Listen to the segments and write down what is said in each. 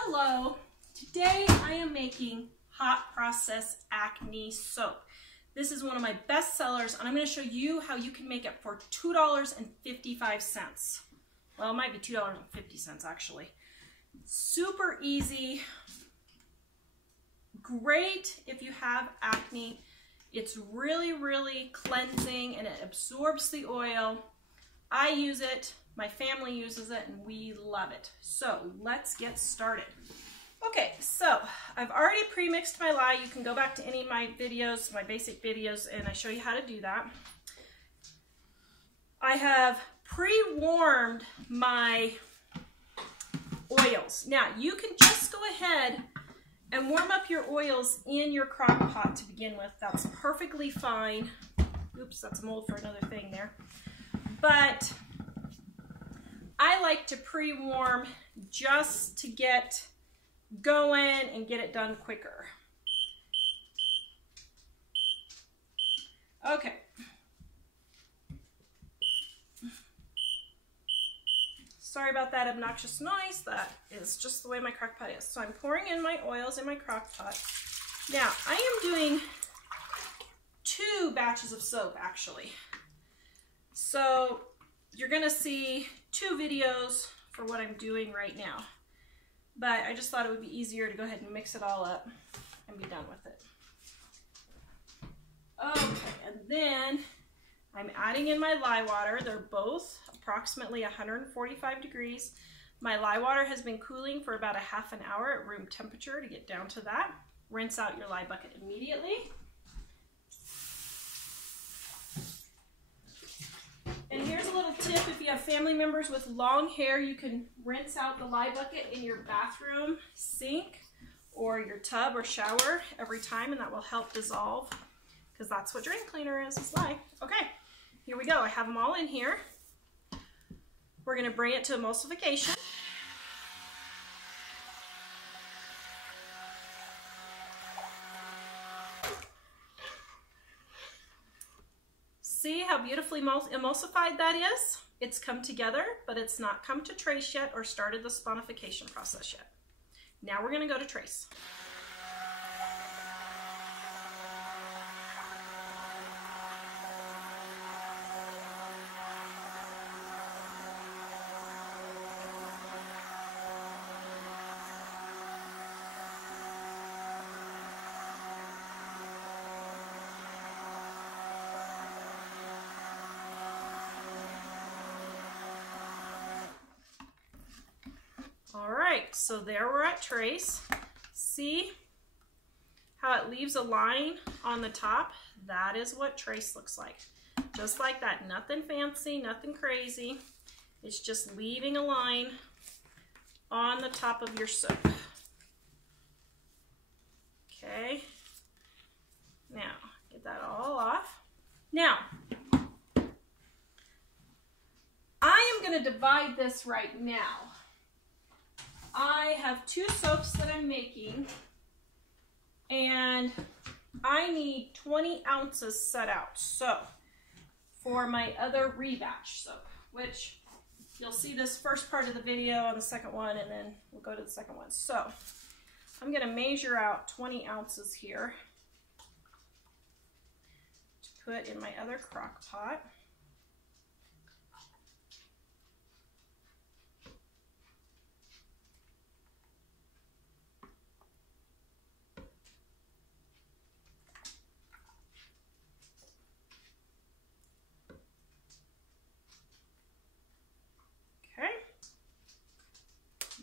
Hello, today I am making hot process acne soap. This is one of my best sellers and I'm going to show you how you can make it for $2.55. Well, it might be $2.50 actually. Super easy, great if you have acne. It's really cleansing and it absorbs the oil. I use it, my family uses it, and we love it. So let's get started. Okay, so I've already pre-mixed my lye. You can go back to any of my videos, my basic videos, and I show you how to do that. I have pre-warmed my oils. Now, you can just go ahead and warm up your oils in your crock pot to begin with. That's perfectly fine. Oops, that's a mold for another thing there. But I like to pre-warm just to get going and get it done quicker. Okay. Sorry about that obnoxious noise. That is just the way my crock pot is. So I'm pouring in my oils in my crock pot. Now, I am doing 2 batches of soap actually. So you're gonna see 2 videos for what I'm doing right now. But I just thought it would be easier to go ahead and mix it all up and be done with it. Okay, and then I'm adding in my lye water. They're both approximately 145 degrees. My lye water has been cooling for about a half an hour at room temperature to get down to that. Rinse out your lye bucket immediately. And here's a little tip, if you have family members with long hair, you can rinse out the lye bucket in your bathroom sink or your tub or shower every time, and that will help dissolve, because that's what drain cleaner is lye. Okay, here we go. I have them all in here. We're going to bring it to emulsification. See how beautifully emulsified that is? It's come together, but it's not come to trace yet or started the sponification process yet. Now we're going to go to trace. All right, so there we're at trace. See how it leaves a line on the top? That is what trace looks like. Just like that, nothing fancy, nothing crazy. It's just leaving a line on the top of your soap. Okay, now get that all off. Now, I am going to divide this right now. I have 2 soaps that I'm making, and I need 20 ounces set out. So for my other rebatch soap, which you'll see this first part of the video on the second one, and then we'll go to the second one. So I'm going to measure out 20 ounces here to put in my other crock pot.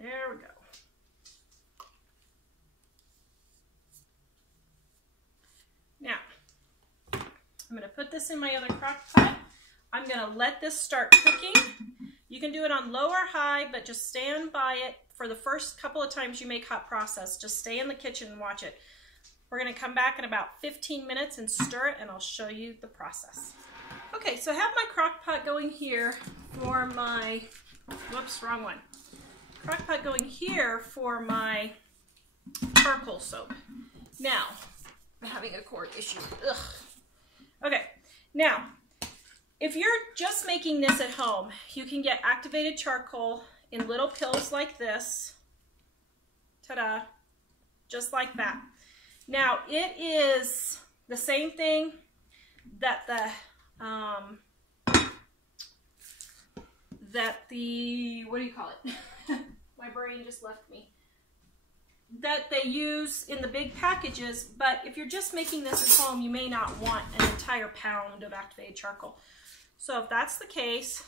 There we go. Now, I'm going to put this in my other crock pot. I'm going to let this start cooking. You can do it on low or high, but just stand by it for the first couple of times you make hot process. Just stay in the kitchen and watch it. We're going to come back in about 15 minutes and stir it, and I'll show you the process. Okay, so I have my crock pot going here for my, whoops, wrong one. Crock pot going here for my charcoal soap. Now, I'm having a cord issue. Ugh. Okay, now, if you're just making this at home, you can get activated charcoal in little pills like this, Ta-da. Just like that. Now, it is the same thing that what do you call it? My brain just left me. That they use in the big packages, but if you're just making this at home, you may not want an entire pound of activated charcoal. So if that's the case,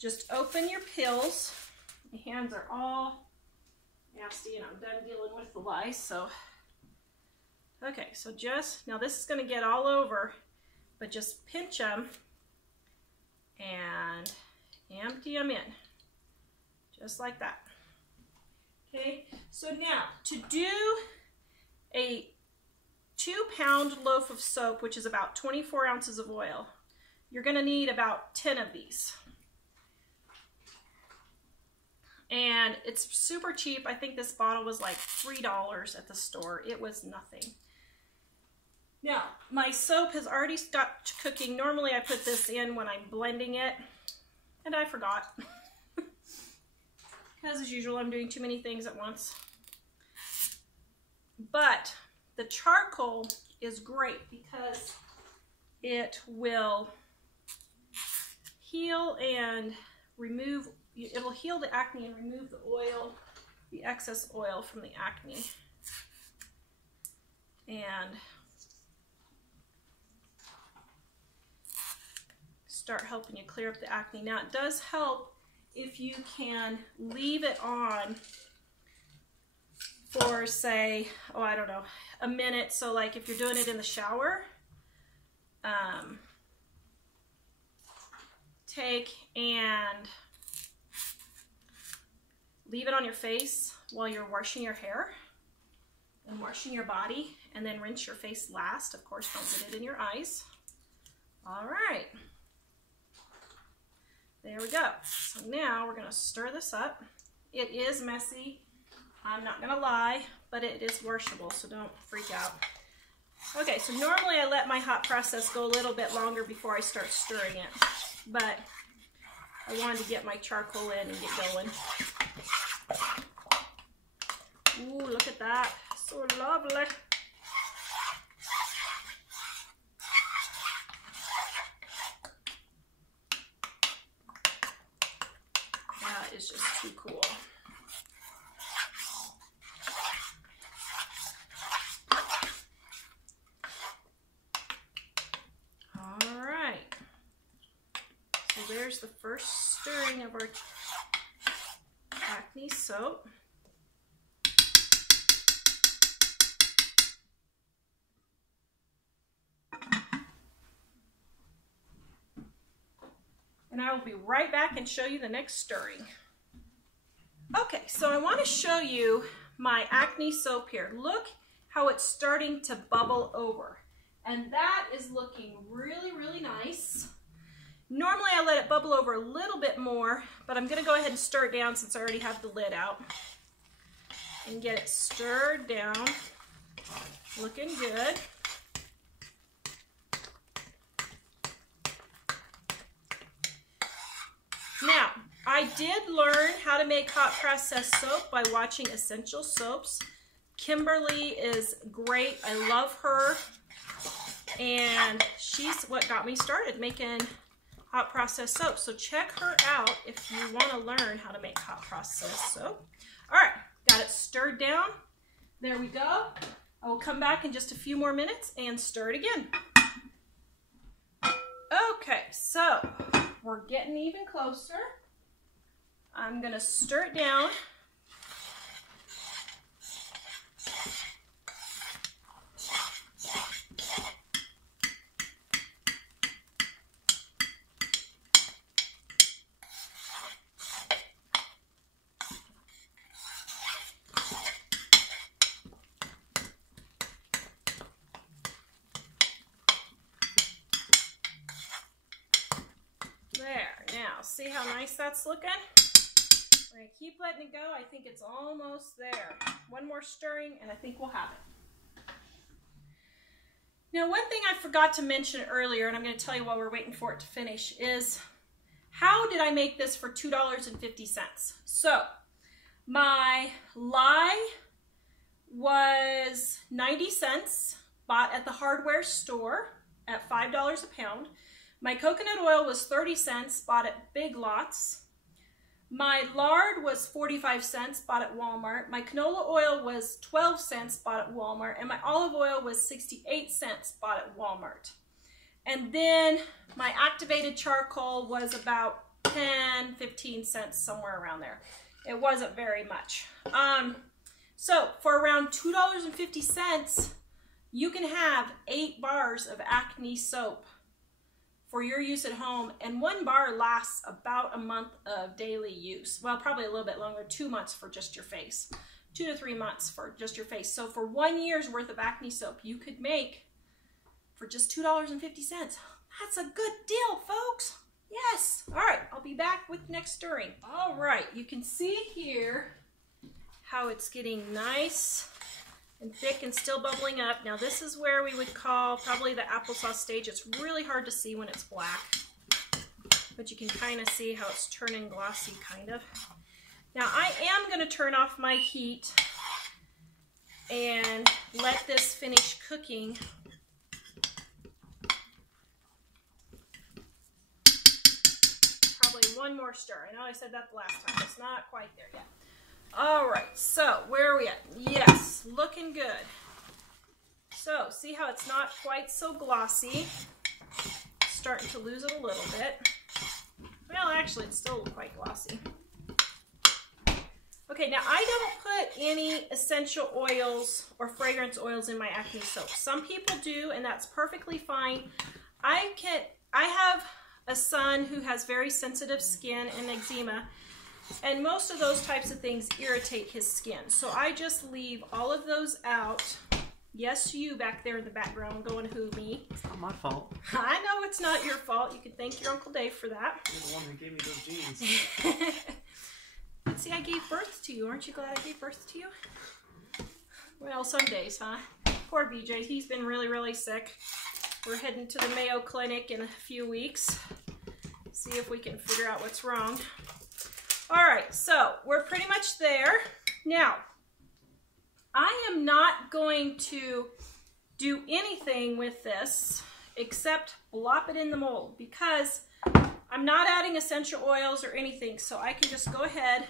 just open your pills. My hands are all nasty and I'm done dealing with the lice, so. Okay, so just, now this is gonna get all over, but just pinch them and empty them in, just like that. Okay, so now to do a 2-pound loaf of soap, which is about 24 ounces of oil, you're gonna need about 10 of these. And it's super cheap. I think this bottle was like $3 at the store. It was nothing. Now, my soap has already stopped cooking. Normally I put this in when I'm blending it, and I forgot. Because as usual, I'm doing too many things at once. But the charcoal is great because it will heal and remove, it'll heal the acne and remove the oil, the excess oil from the acne. And start helping you clear up the acne. Now, it does help if you can leave it on for, say, oh, I don't know, a minute. So like if you're doing it in the shower, take and leave it on your face while you're washing your hair and washing your body, and then rinse your face last. Of course, don't get it in your eyes. All right. There we go. So now we're going to stir this up. It is messy. I'm not going to lie, but it is washable, so don't freak out. Okay, so normally I let my hot process go a little bit longer before I start stirring it, but I wanted to get my charcoal in and get going. Ooh, look at that. So lovely. That is just too cool. All right. So there's the first stirring of our acne soap. And I will be right back and show you the next stirring. Okay, so I want to show you my acne soap here. Look how it's starting to bubble over. And that is looking really, really nice. Normally I let it bubble over a little bit more, but I'm going to go ahead and stir it down since I already have the lid out. And get it stirred down. Looking good. Now, I did learn how to make hot process soap by watching Essential Soaps. Kimberly is great. I love her. And she's what got me started making hot process soap. So check her out if you want to learn how to make hot process soap. All right, got it stirred down. There we go. I will come back in just a few more minutes and stir it again. Okay, so we're getting even closer. I'm going to stir it down. See how nice that's looking? We're going to keep letting it go. I think it's almost there. One more stirring and I think we'll have it. Now, one thing I forgot to mention earlier, and I'm going to tell you while we're waiting for it to finish, is how did I make this for $2.50? So My lye was 90 cents, bought at the hardware store at $5 a pound. My coconut oil was 30 cents, bought at Big Lots. My lard was 45 cents, bought at Walmart. My canola oil was 12 cents, bought at Walmart. And my olive oil was 68 cents, bought at Walmart. And then my activated charcoal was about 10, 15 cents, somewhere around there. It wasn't very much. So for around $2.50, you can have 8 bars of Acne soap for your use at home, and 1 bar lasts about a month of daily use. Well, probably a little bit longer, 2 months for just your face. 2 to 3 months for just your face. So for 1 year's worth of Acne soap, you could make for just $2.50. That's a good deal, folks. Yes. All right, I'll be back with next stirring. All right, you can see here how it's getting nice and thick and still bubbling up. Now this is where we would call probably the applesauce stage. It's really hard to see when it's black, but you can kind of see how it's turning glossy, kind of. Now I am going to turn off my heat and let this finish cooking. Probably one more stir. I know I said that the last time. It's not quite there yet. All right, so where are we at? Yes, looking good. So see how it's not quite so glossy. Starting to lose it a little bit. Well, actually, it's still quite glossy. Okay, now I don't put any essential oils or fragrance oils in my acne soap. Some people do, and that's perfectly fine. I have a son who has very sensitive skin and eczema, and most of those types of things irritate his skin. So I just leave all of those out. Yes, you back there in the background going, who, me? It's not my fault. I know it's not your fault. You can thank your Uncle Dave for that. You're the one who gave me those jeans. But see, I gave birth to you. Aren't you glad I gave birth to you? Well, some days, huh? Poor BJ. He's been really, really sick. We're heading to the Mayo Clinic in a few weeks. See if we can figure out what's wrong. All right, so we're pretty much there. Now, I am not going to do anything with this except blop it in the mold because I'm not adding essential oils or anything, so I can just go ahead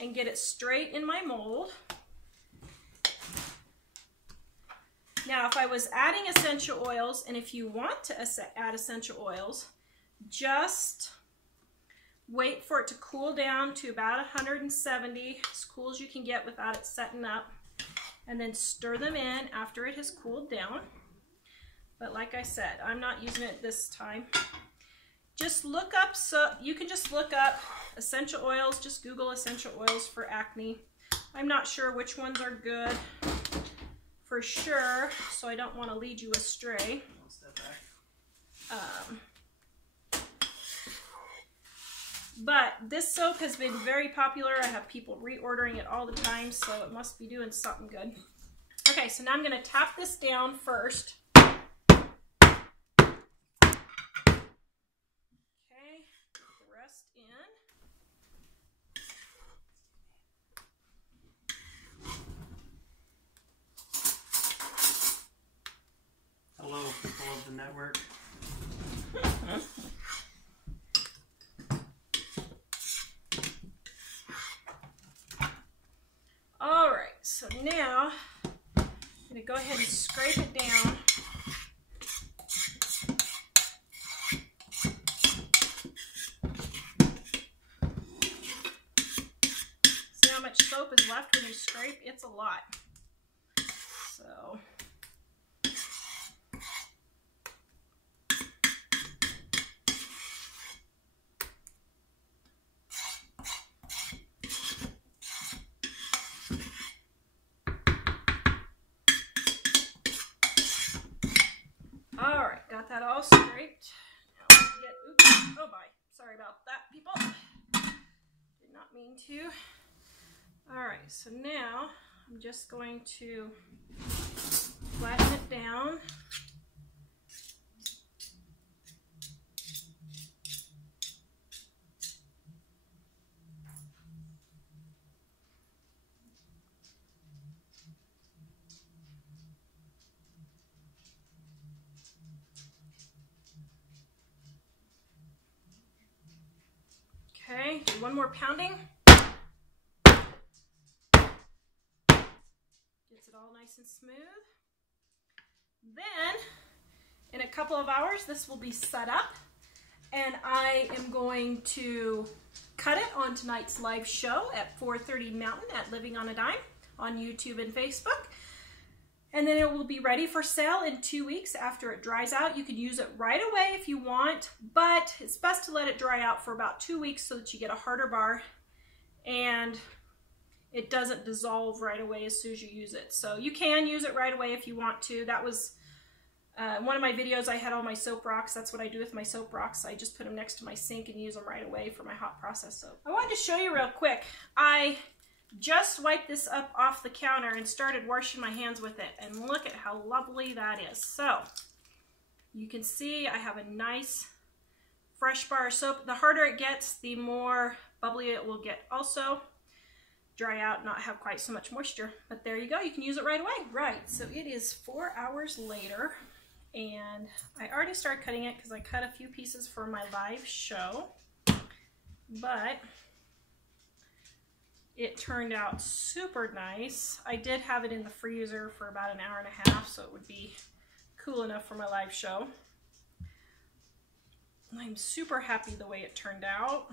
and get it straight in my mold. Now, if I was adding essential oils, and if you want to add essential oils, just wait for it to cool down to about 170, as cool as you can get without it setting up, and then stir them in after it has cooled down. But like I said, I'm not using it this time. Just look up, so you can just look up essential oils, just Google essential oils for acne. I'm not sure which ones are good for sure, so I don't want to lead you astray. One step back. But this soap has been very popular. I have people reordering it all the time, so it must be doing something good. Okay, so now I'm going to tap this down first. Okay, put the rest in. Hello, people of the network. All right, so now I'm going to go ahead and scrape it down. See how much soap is left when you scrape? It's a lot. So got that all scraped. Now let's get, oops, oh my, sorry about that, people. Did not mean to. All right, so now I'm just going to flatten it down. one more pounding. Gets it all nice and smooth. Then, in a couple of hours, this will be set up, and I am going to cut it on tonight's live show at 4:30 Mountain at Living on a Dime on YouTube and Facebook. And then it will be ready for sale in 2 weeks after it dries out. You can use it right away if you want, but it's best to let it dry out for about 2 weeks so that you get a harder bar and it doesn't dissolve right away as soon as you use it. So you can use it right away if you want to. That was one of my videos. I had all my soap rocks. That's what I do with my soap rocks. I just put them next to my sink and use them right away for my hot process soap. I wanted to show you real quick. I just wiped this up off the counter and started washing my hands with it, and look at how lovely that is. So you can see I have a nice fresh bar of soap. The harder it gets, the more bubbly it will get. Also dry out, not have quite so much moisture, but there you go. You can use it right away. Right, so it is 4 hours later, and I already started cutting it because I cut a few pieces for my live show, but it turned out super nice. I did have it in the freezer for about an hour and a half, so it would be cool enough for my live show. I'm super happy the way it turned out.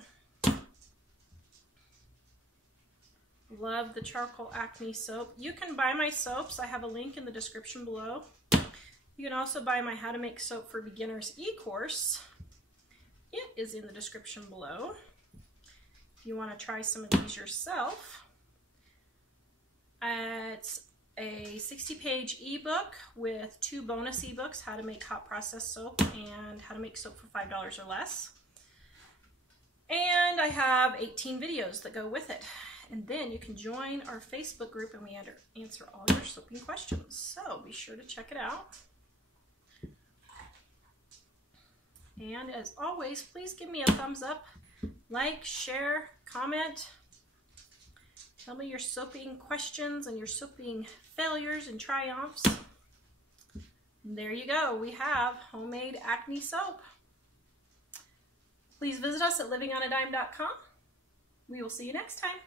Love the charcoal acne soap. You can buy my soaps. I have a link in the description below. You can also buy my How to Make Soap for Beginners e-course. It is in the description below. If you want to try some of these yourself. It's a 60-page ebook with 2 bonus ebooks, How to Make Hot Process Soap and How to Make Soap for $5 or less. And I have 18 videos that go with it. And then you can join our Facebook group and we answer all your soaping questions. So be sure to check it out. And as always, please give me a thumbs up, like, share, comment. Tell me your soaping questions and your soaping failures and triumphs. And there you go. We have homemade acne soap. Please visit us at livingonadime.com. We will see you next time.